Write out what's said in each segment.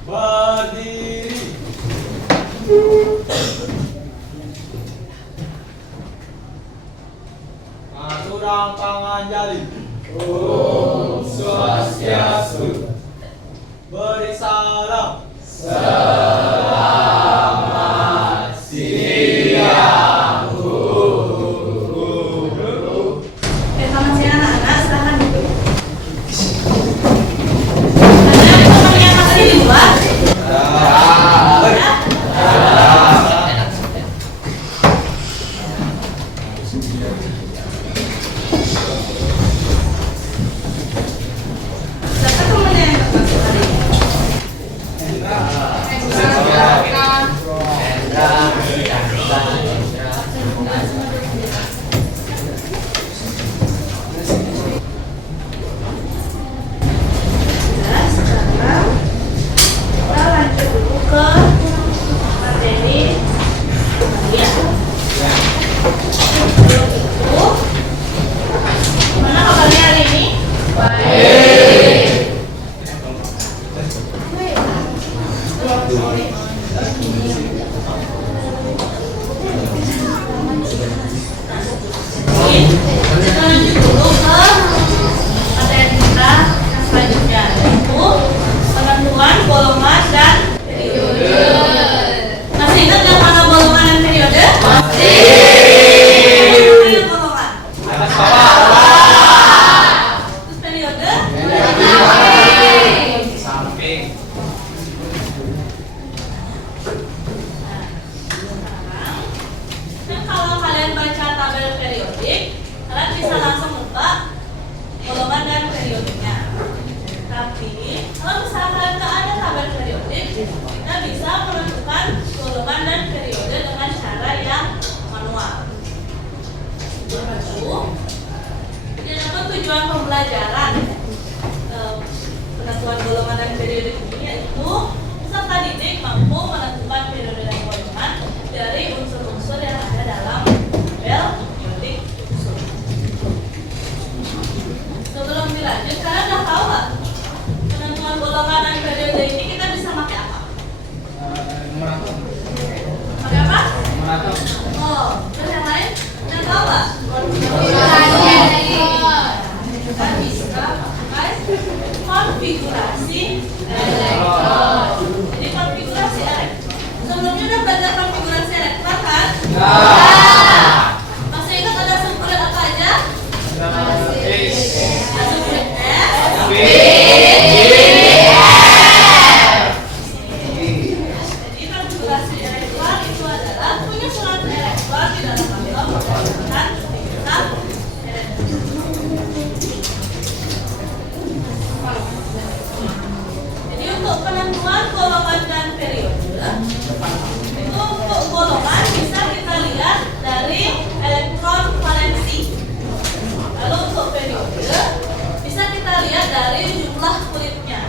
Berdiri. Aturang panganjali. Om Swastiastu. Beri salam. Selamat siang, guru. Selamat siang anak-anak, silahkan duduk. Ada teman yang masih di luar? Siapa temannya yang nggak masuk hari ini? Nah, sekarang kita lanjut dulu ke materi kalian. Sebelum itu, gimana kabarnya hari ini? Kita lanjut dulu ke materi kita yang selanjutnya, yaitu penentuan golongan dan periode. Masih ingat yang mana golongan dan periode? Masih. Yang golongan. Terus periode? Samping. Nah, kalau kalian baca tabel periodik, kalian bisa langsung nebak golongan dan periodenya. Tapi kalau misalkan nggak ada tabel periodik, kita bisa menentukan golongan dan periode dengan cara yang manual. Itu di dalam tujuan pembelajaran penentuan golongan dan periode ini yaitu peserta didik mampu menentukan periode dan golongan dari unsur-unsur yang ada dalam tabel periodik unsur. Sebelum dilanjut, kalian udah tahu nggak penentuan golongan dan periode ini kita bisa pakai apa? Pakai apa? Oh, terus yang lain? Yang tahu nggak? Kita bisa pakai konfigurasi elektron. Jadi konfigurasi elektron. Sebelumnya udah belajar konfigurasi elektron kan? Masih ingat ada subunit apa aja? Ada subunit Jadi konfigurasi elektron itu adalah penyusunan elektron di dalam tabel berdasarkan aktivitas Jadi untuk penentuan golongan dan periode, itu untuk golongan bisa kita lihat dari elektron valensi. Lalu untuk periode bisa kita lihat dari jumlah kulitnya.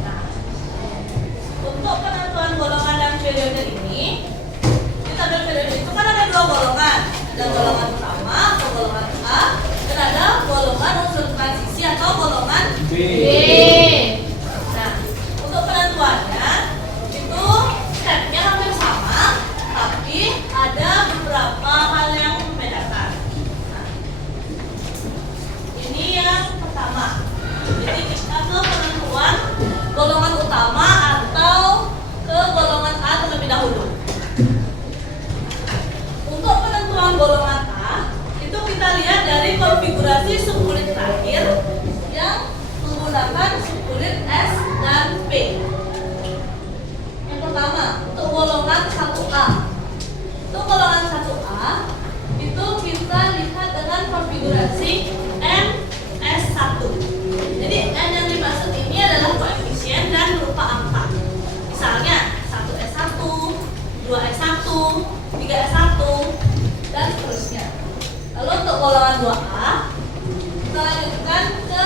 Nah, untuk penentuan golongan dan periode ini, di tabel periode itu kan ada dua golongan, ada golongan utama atau golongan A, dan ada golongan unsur transisi atau golongan B. Nah, untuk penentuannya itu stepnya hampir sama, tapi ada beberapa hal yang membedakan. Nah, ini yang pertama. Jadi kita ke penentuan golongan utama atau ke golongan A terlebih dahulu. Untuk penentuan golongan A itu kita lihat dari konfigurasi subunit terakhir yang menggunakan subunit S dan P. Yang pertama, untuk golongan 1A. Untuk golongan 1A itu kita lihat dengan konfigurasi NS1. Jadi N yang dimaksud ini adalah koefisien dan berupa angka. Misalnya 1S1, 2S1, 3S1, dan seterusnya. Lalu untuk golongan 2A, kita lanjutkan ke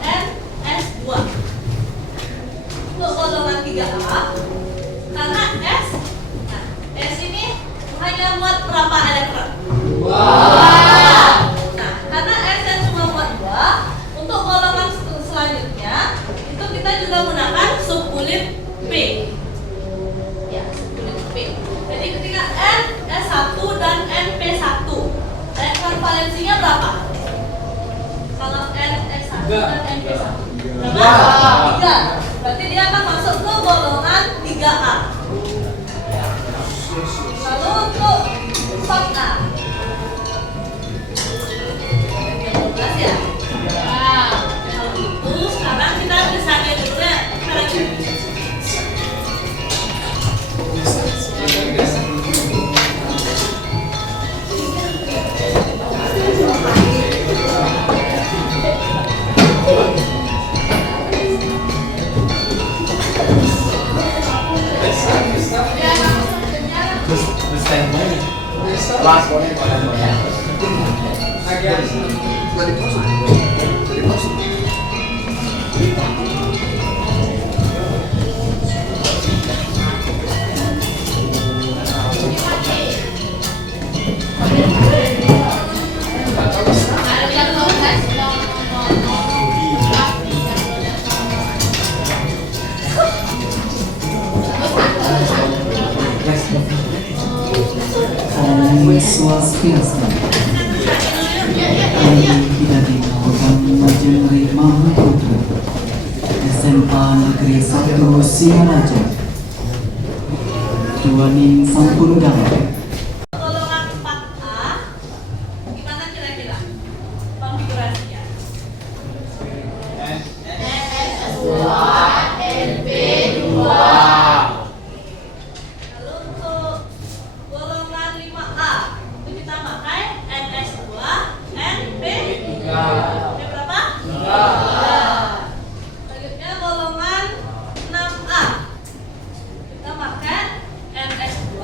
NS2. Untuk golongan 3A, karena S, nah, S ini hanya muat berapa elektron? Nah, karena S yang cuma muat 2, untuk golongan selanjutnya itu kita juga menggunakan subunit subkulit P. Ya, subkulit P. Jadi ketika N S1 dan NP1, elektron valensinya berapa? Kalau N S1 dan NP1 berapa? 3. Berarti dia akan masuk ke golongan 3A. Lalu untuk 4A. Yang 12 ya? Kalau itu sekarang kita bisa lihat dulu ya. Sekarang ini. Om Swastiastu. Kami tidak dimahukan Majemri Mahaputra SMA Negeri 1 Singaraja. Tuaning sampun damai. Golongan 4A gimana kira-kira konfigurasinya? NS2 NP2. Lalu untuk golongan 5A itu kita pakai NS2 NP3. Berapa? 3. Selanjutnya golongan 6A kita pakai NS2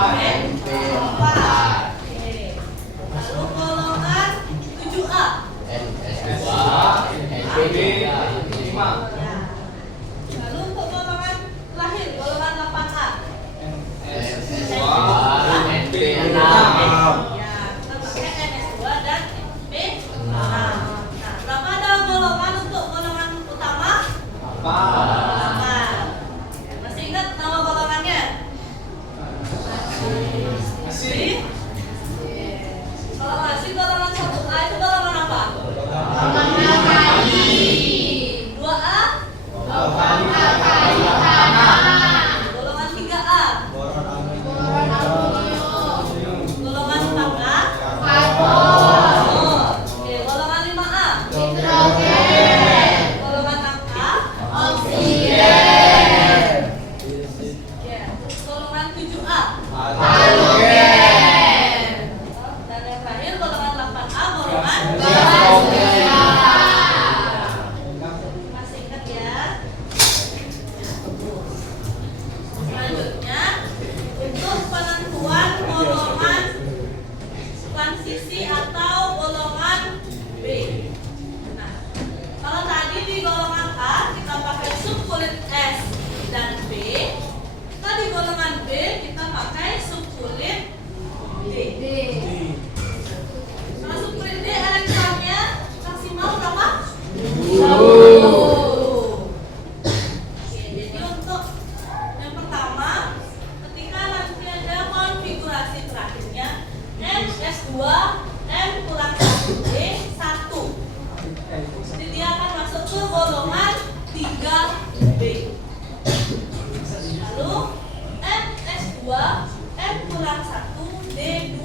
NP4. Lalu golongan 7A NP5. lalu untuk golongan terakhir golongan 8A NP6. ya kita pakai NS2 dan NP6. Nah, berapa ada golongan untuk golongan utama? 8. Masih ingat nama golongannya? Masih? Kalau masih golongan 1A itu golongan apa? Golongan 3A. Golongan 4A. Oke, golongan 5A. Golongan 6A. Ya, golongan 7A. Dan yang terakhir golongan 8A, golongan masih ingat ya? Selanjutnya untuk penentuan golongan transisi atau golongan B. Nah, kalau tadi di golongan A kita pakai subkulit S dan B, di golongan B kita pakai subkulit D. Kalau subkulit D elektronnya maksimal berapa? 20. Oke, jadi untuk yang pertama, ketika nanti ada konfigurasi terakhirnya NS2 N kurang 1D 1, jadi dia akan masuk ke golongan 3B. Lalu NS2 N kurang 1D2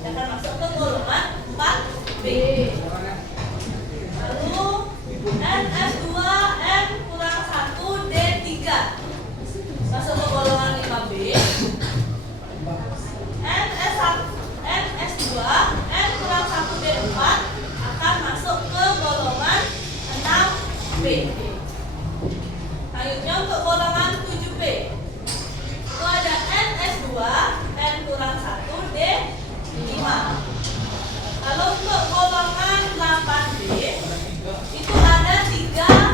dia akan masuk ke golongan 4B. Lalu NS2 N kurang 1D3 masuk ke golongan 5B. NS2 N kurang 1D4 akan masuk ke golongan 6B. Selanjutnya untuk golongan 7B itu ada NS2 N kurang 1D5. Lalu untuk golongan 8B itu ada 3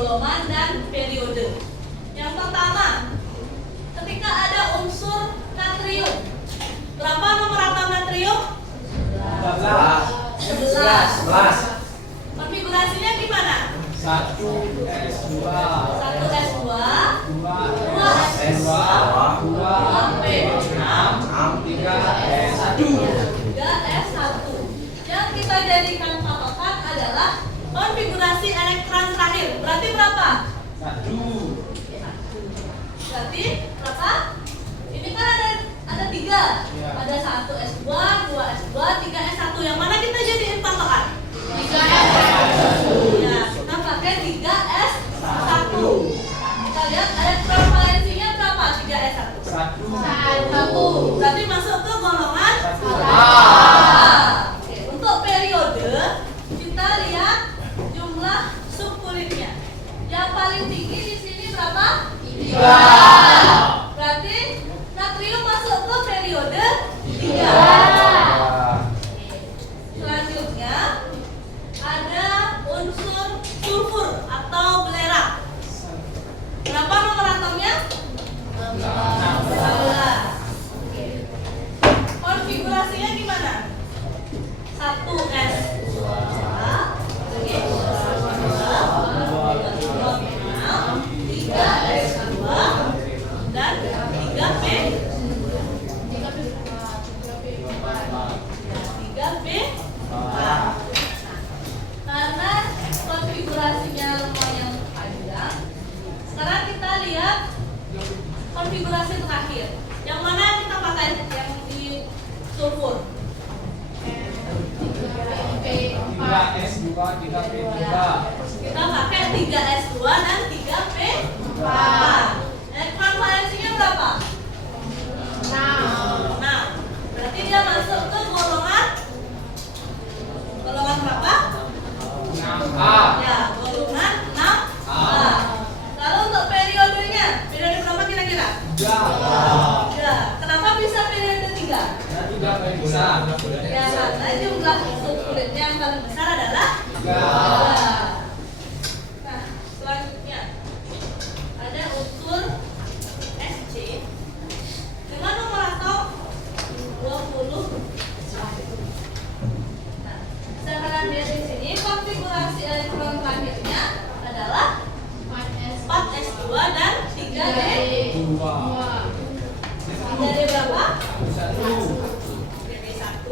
golongan dan periode. Yang pertama, ketika ada unsur natrium. Berapa nomor atom natrium? 11. Konfigurasinya gimana? 1S2 1S2 2S2 2P6 3S1 3S1. Yang kita jadikan patokan adalah konfigurasi elektron terakhir. Berarti berapa? 1 Berarti berapa? Ini kan ada 3. Ada 1S2, 2S2, 3S1. Yang mana kita jadiin patokan? 3S1. Ya, kita pakai 3S1. Kita lihat elektron valensinya berapa? 3S1. 1. Berarti masuk ke golongan 1. Oke, untuk periode kita lihat jumlah subkulitnya. Yang paling tinggi di sini berapa? 3. Berarti natrium masuk ke periode 3. Selanjutnya ada unsur sulfur atau belerang. Berapa nomor atomnya? 16. Konfigurasinya gimana? 1S2 3S2 dan 3P 3P4. Karena konfigurasinya lumayan panjang, sekarang kita lihat konfigurasi terakhir. Yang mana kita pakai yang di sulfur? 3S2 3P3 Kita pakai 3S2 dan 3P4. Elektron valensinya berapa? 6. Berarti dia masuk ke golongan berapa? 6A Ya, golongan 6A. Lalu untuk periodenya, periode berapa kira-kira? 3. Kenapa bisa periode 3? Tidak bisa Ya, karena jumlah subkulitnya yang paling besar adalah 3. Nah, selanjutnya ada unsur SC dengan nomor atom 20. Nah, bisa kalian lihat di sini konfigurasi elektron terakhirnya adalah 4S2 dan 3D. 3D berapa? 3D1.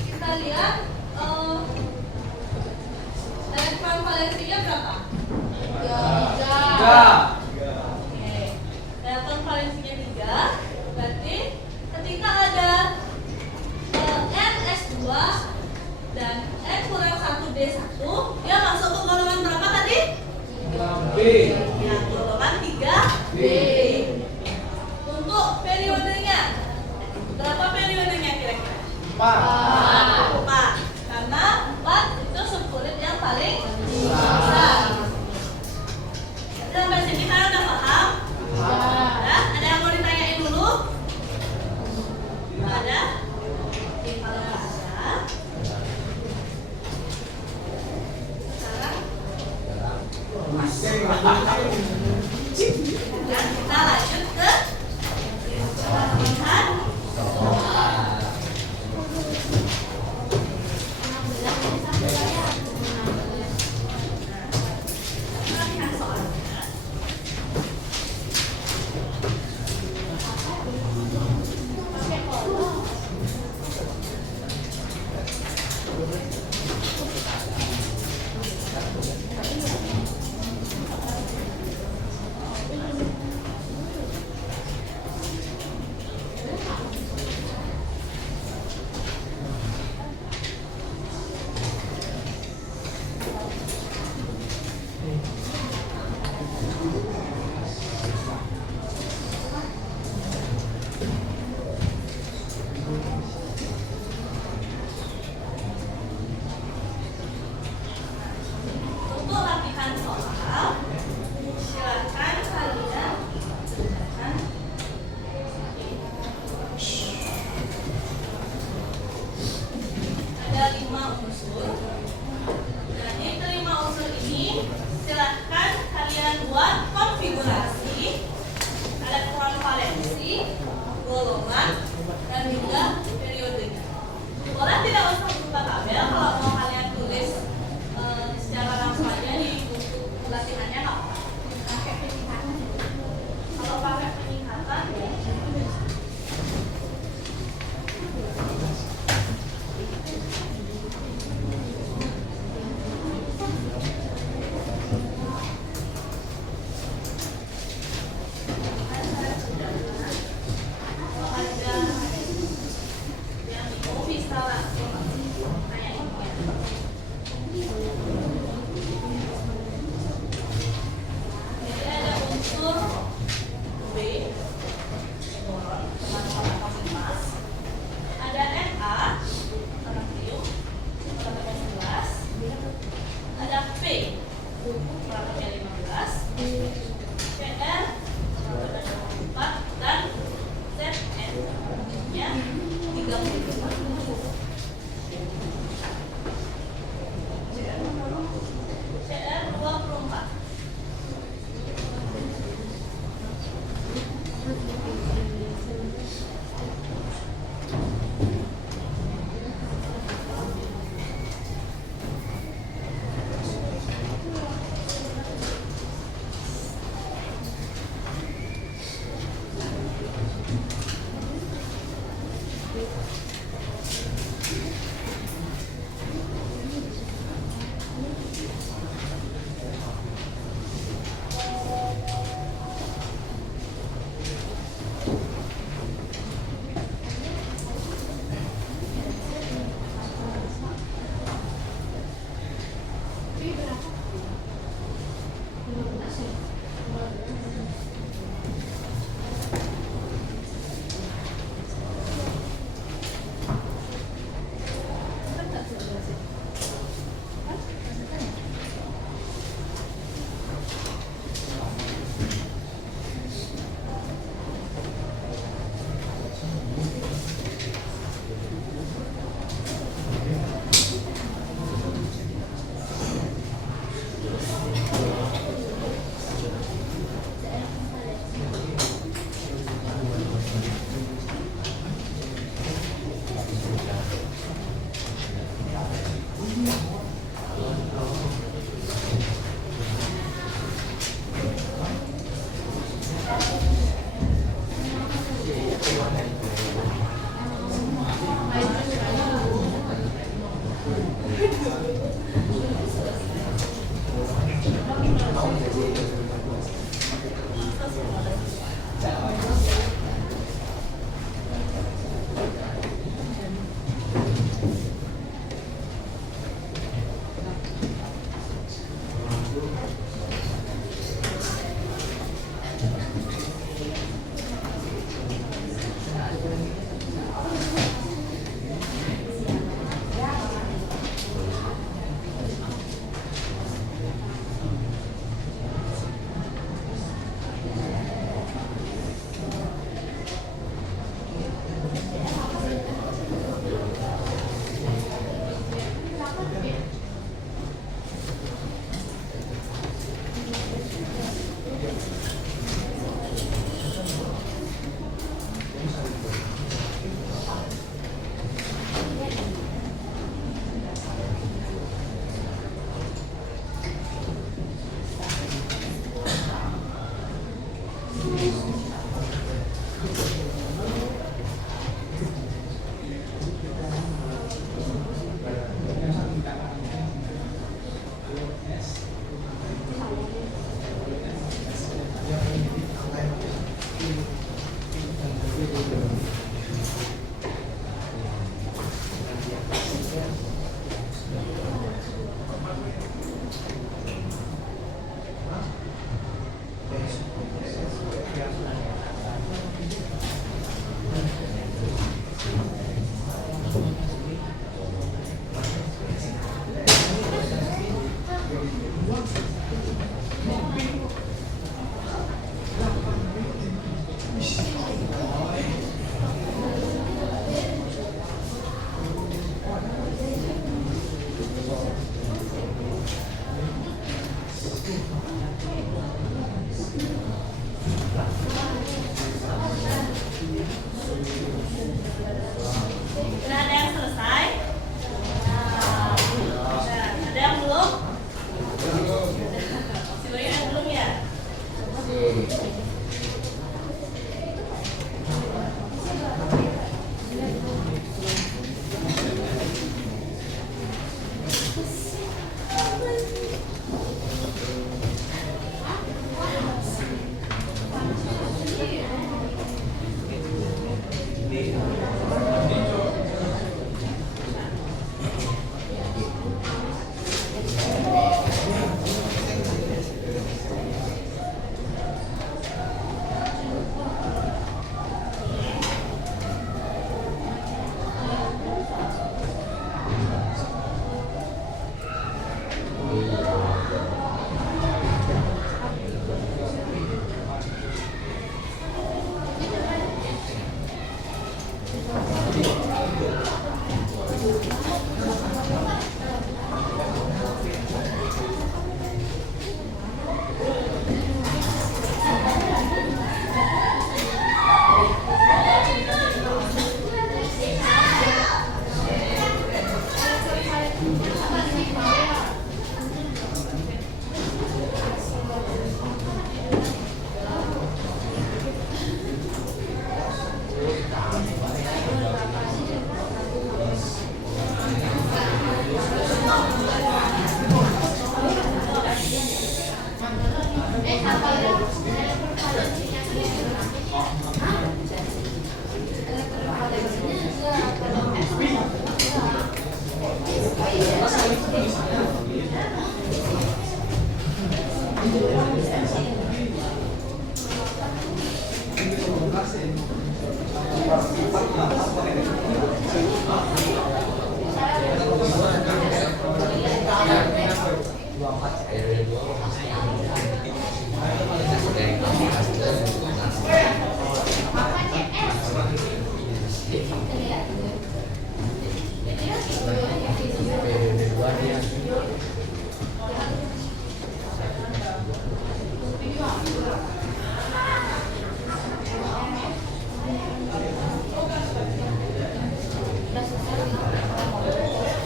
Kita lihat elektron valensinya berapa? 3 Oke. Elektron valensinya 3. Berarti ketika ada NS2 dan N kurang 1D1, dia masuk ke golongan berapa tadi? B Ya, golongan 3B. Untuk periodenya, berapa periodenya kira-kira? 4. Karena 4 itu subkulit yang paling besar. Sampai sini kalian udah paham? Nah, ada yang mau ditanyain dulu? Nggak ada? Kalau nggak ada, sekarang kita lanjut ke latihan soalnya. Untuk latihan soal, silakan kalian kerjakan. Ada 5 unsur. Jadi kelima unsur ini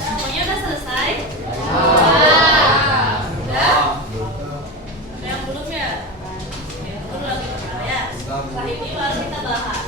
Semuanya udah selesai? Udah? Ada yang belum ya? Ya, belum lagi kenal ya. Setelah ini baru kita bahas.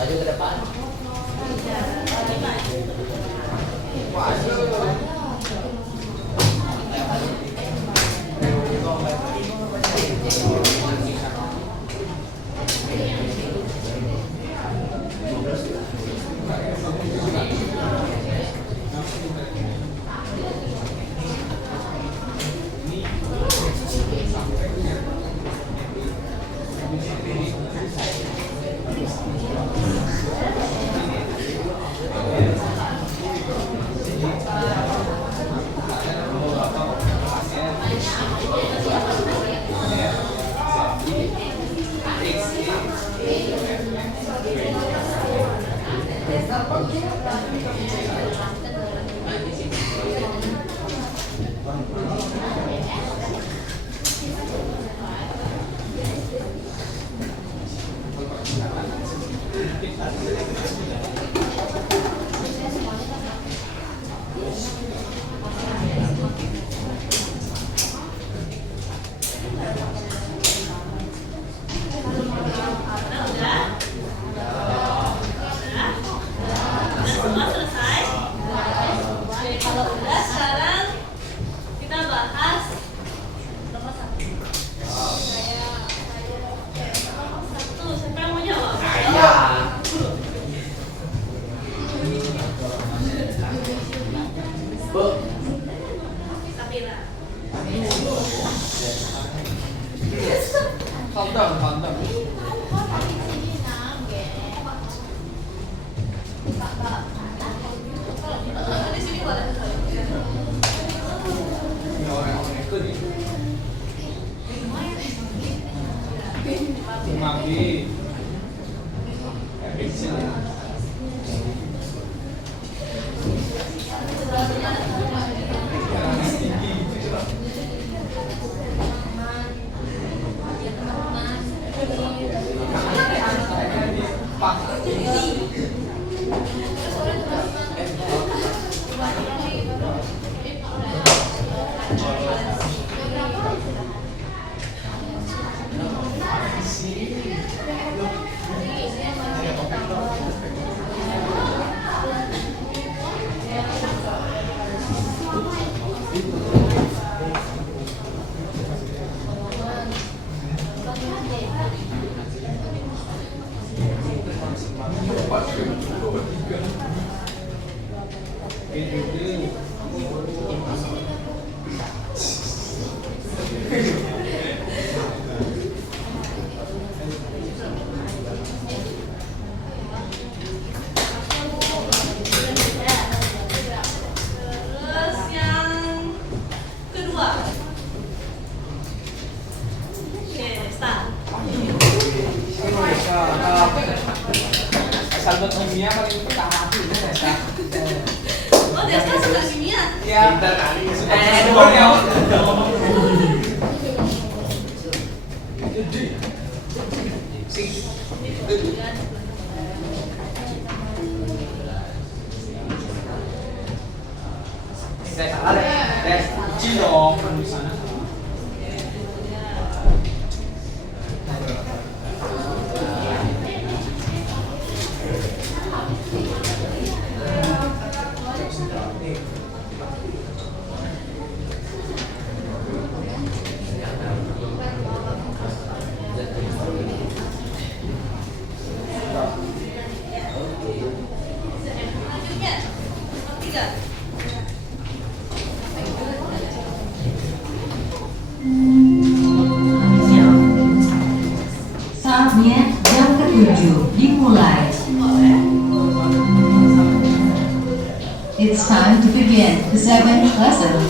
Maju ke depan. Semua selesai? Oke, kalau udah sekarang kita bahas nomor satu. Satu, siapa yang mau jawab? Sapira. Di sini boleh. Terus yang kedua. Oke, start. Asal buat kimia paling utama itu ya. Oh, Desta suka kimia Ya. Pintar kali ya. Dua ya. Saya salah deh. Tes. Uji dong penulisannya. Selanjutnya, nomor 3. Saatnya jam ke-7 dimulai. It's time to begin the 7th lesson.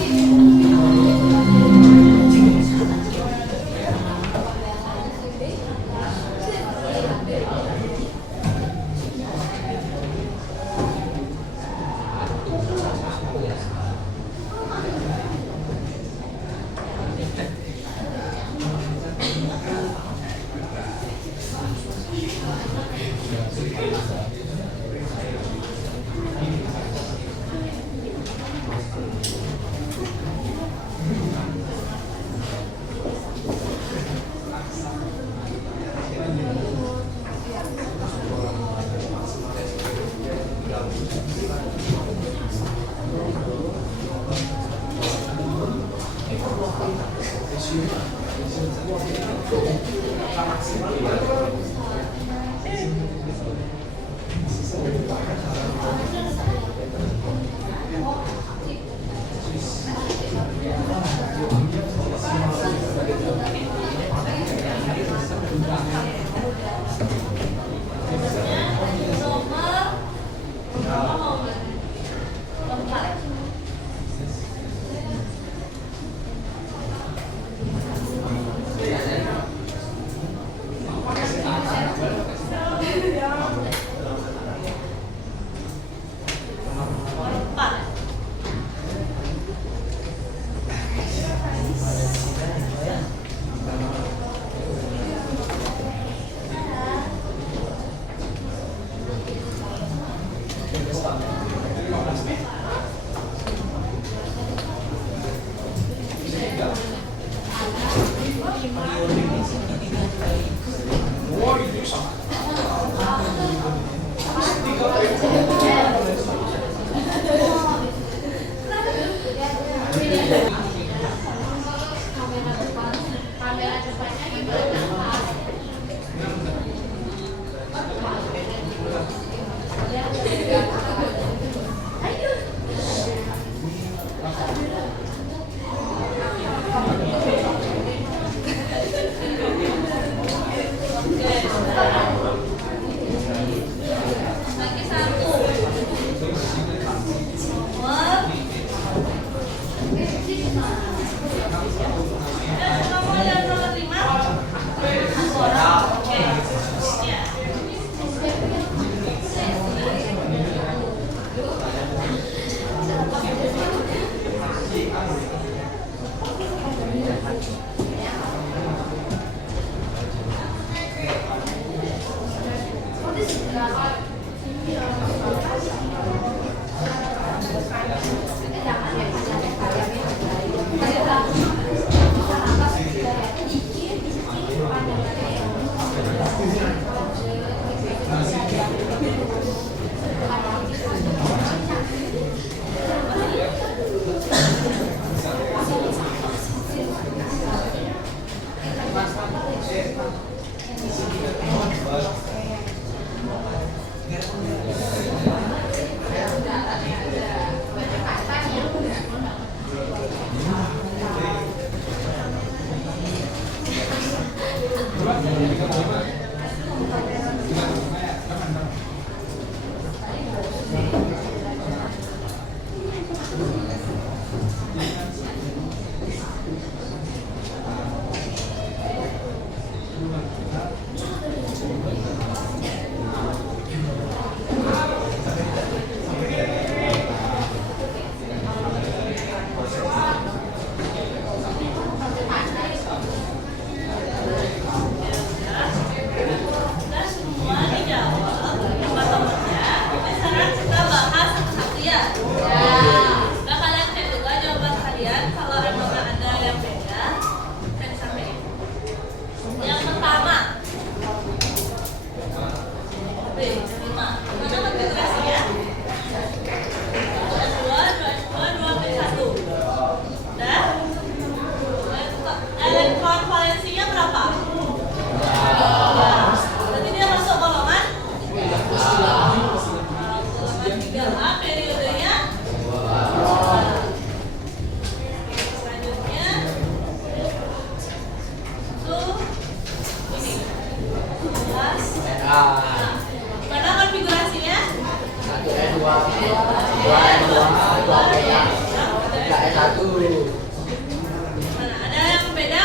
satu. Mana? Ada yang beda?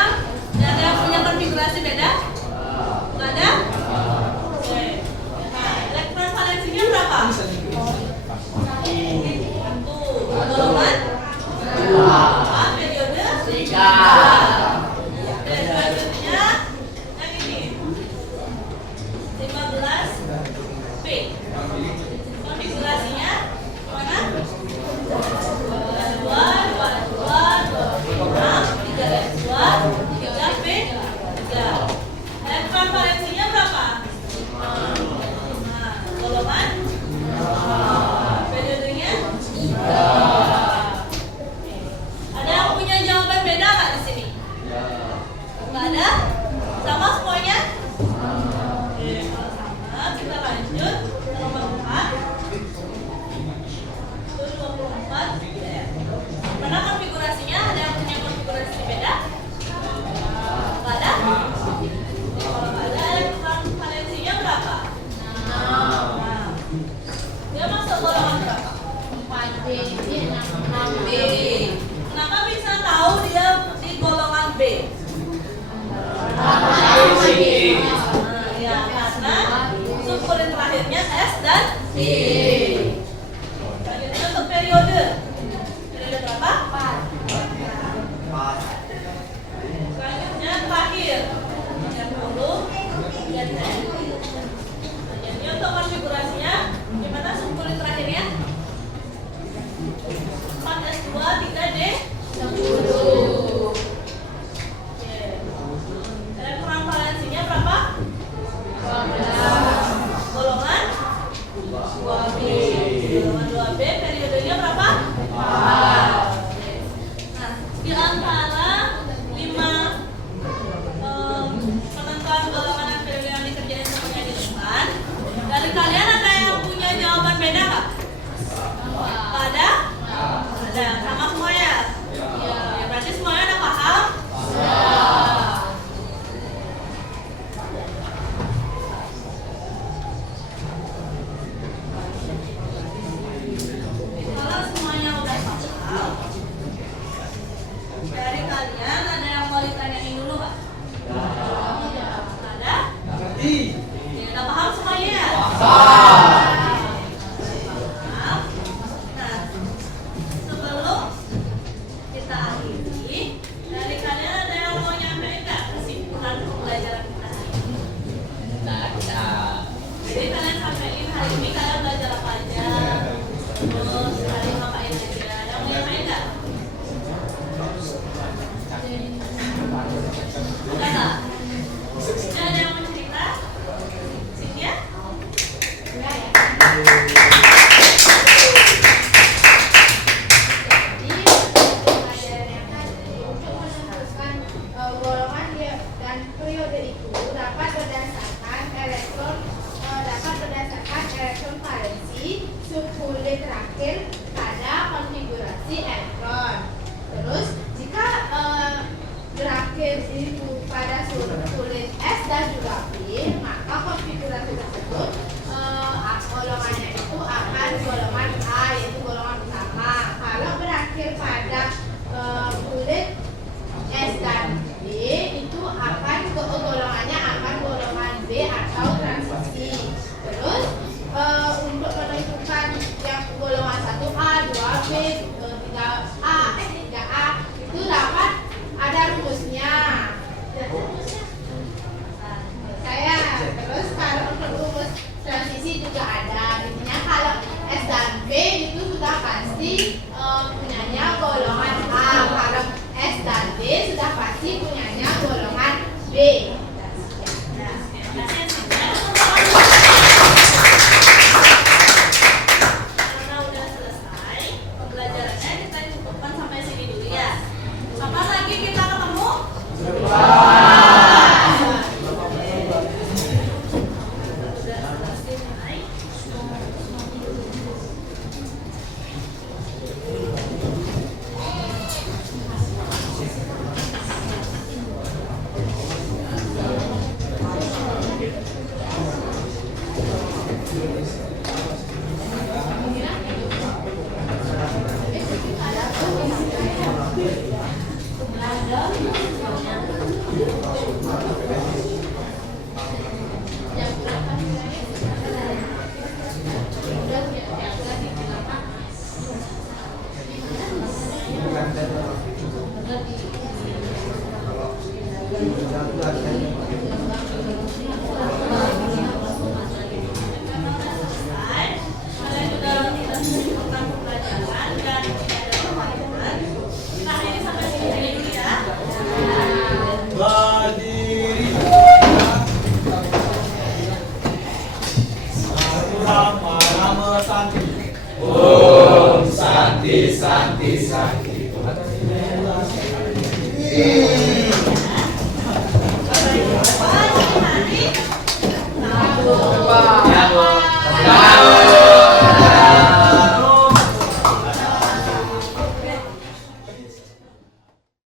Ada yang punya konfigurasi beda? Nggak ada? Oke. Nah, elektron valensinya berapa? Satu. Golongan? Periode? 3. Oke, selanjutnya yang ini 15B. Konfigurasinya mana? 3B3. Elektron valensinya berapa? Nah, golongan? Periodenya? 3. Ada yang punya jawaban beda nggak di sini? Nggak ada? Sama semuanya? Oke, kalau sama kita lanjut ke nomor 4. Itu 24. Mana konfigurasinya? Ada yang punya konfigurasi beda? Nggak ada? Kalau nggak ada, elektron valensinya berapa? 6. Dia masuk golongan berapa? 4B. Kenapa bisa tahu dia di golongan B? Ya, karena subkulit terakhirnya S dan B. Selanjutnya untuk periode. Periode berapa? 4. Selanjutnya terakhir 30 dan N. Selanjutnya untuk konfigurasinya gimana subkulit terakhirnya? 4S2 3D 10. Oke. Elektron valensinya berapa? 12. Golongan 2B. Golongan 2B periodenya berapa? 4. Oke. Nah, di antara 5 penentuan golongan dan periode yang dikerjain semuanya di depan, dari kalian ada yang punya jawaban beda nggak? Nggak ada? Ada, sama semua ya? Ya, berarti semuanya udah paham? Kalau semuanya udah paham, dari kalian ada yang mau ditanyain dulu nggak? Nggak ada? Ya, udah paham semuanya ya? Paham. Nah, sebelum kita akhiri, dari kalian ada yang mau nyampein nggak kesimpulan pembelajaran kita hari ini? Jadi kalian sampein hari ini kalian belajar apa aja? Terus hari ini ngapain aja? Ada yang mau nyampein nggak? Ada nggak? Ada yang mau cerita? Cynthia? Golongan dan periode itu dapat berdasarkan elektron valensi subkulit terakhir pada konfigurasi elektron. Terus jika berakhir itu pada subkulit S dan juga B, maka konfigurasi tersebut golongannya itu akan golongan A, yaitu golongan utama. Kalau berakhir pada kulit S dan B, itu akan golongannya akan golongan B atau transisi. Terus untuk menentukan yang golongan 1A, 2B, 3A, 3A itu dapat ada rumusnya. Saya terus kalau untuk rumus transisi juga ada. Intinya kalau S dan B itu sudah pasti punyanya golongan A. Kalau S dan B sudah pasti punyanya golongan B. Karena udah selesai pembelajarannya, kita cukupkan sampai sini dulu ya. Kapan lagi kita ketemu? Kalian sudah melakukan pembelajaran dan tidak ada pertanyaan. Kita akhiri sampai sini dulu ya. Berdiri. Satu nama Santi. Om Santi Santi Santi.